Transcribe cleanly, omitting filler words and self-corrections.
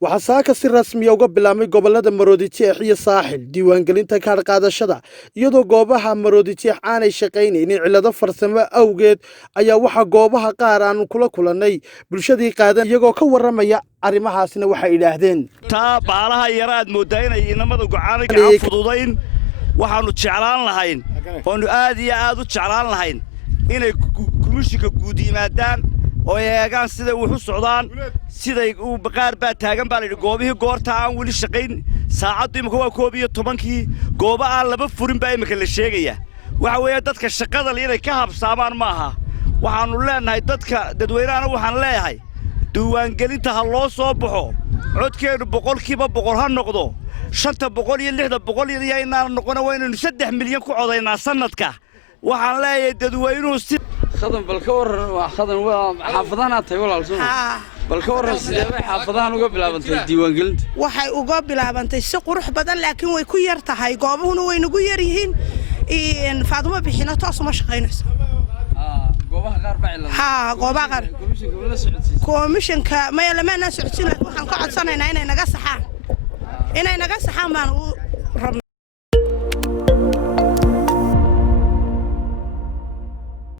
waxaa saaka si rasmi ah uga bilaabmay gobolada Maroodijeex iyo Saaxil diwangelinta kaadh qaadashada iyadoo goobaha Maroodijeex aanay shaqaynaynin cilado farsamo awgeed ayaa waxa goobaha qaar aan kula kulanay bulshadii qaadan iyagoo ka waramaya arrimahaasna waxay ilaahdeen taa baalaha yaraad moodaa inay inamada go'aan ka fududayn waxaanu jeclaan lahayn oo aad iyo aad u jeclaan lahayn inay komishinka guud yimaadaan oo eegaan sida wax u socdaan siday uu qaar baa taagan baa la goobihii goorta aan wali shaqayn saacadu imika waa 12 gooba aan laba furin baa imika la sheegaya waxa weeye dadka shaqada inay ka habsaamaan maaha waxaanu leenahay dadka dadweynaha waxaan leeyahay diwangelinta ha loo soo baxo codkeedu 100% ha noqdo 500 iyo inaan noqono waynu 3 milyan ku codaynaa sanadka waxaan leeyahay dadweynuhu si خدم بالكور خدم وحافظنا تاي ولا لسون بالكور سيده حافظان uga bilaabantay diiwaangelinta waxay uga bilaabantay si qurux badan laakiin way ku yar tahay goobuhuna way nagu yar yihiin in Faaduma bixina toos ma shaqeynayso goobaha qaar baa cilad goobaha qaar komishanka ma yelamaana socodsiin waxaan ka codsanaynaa inay naga saxaan baan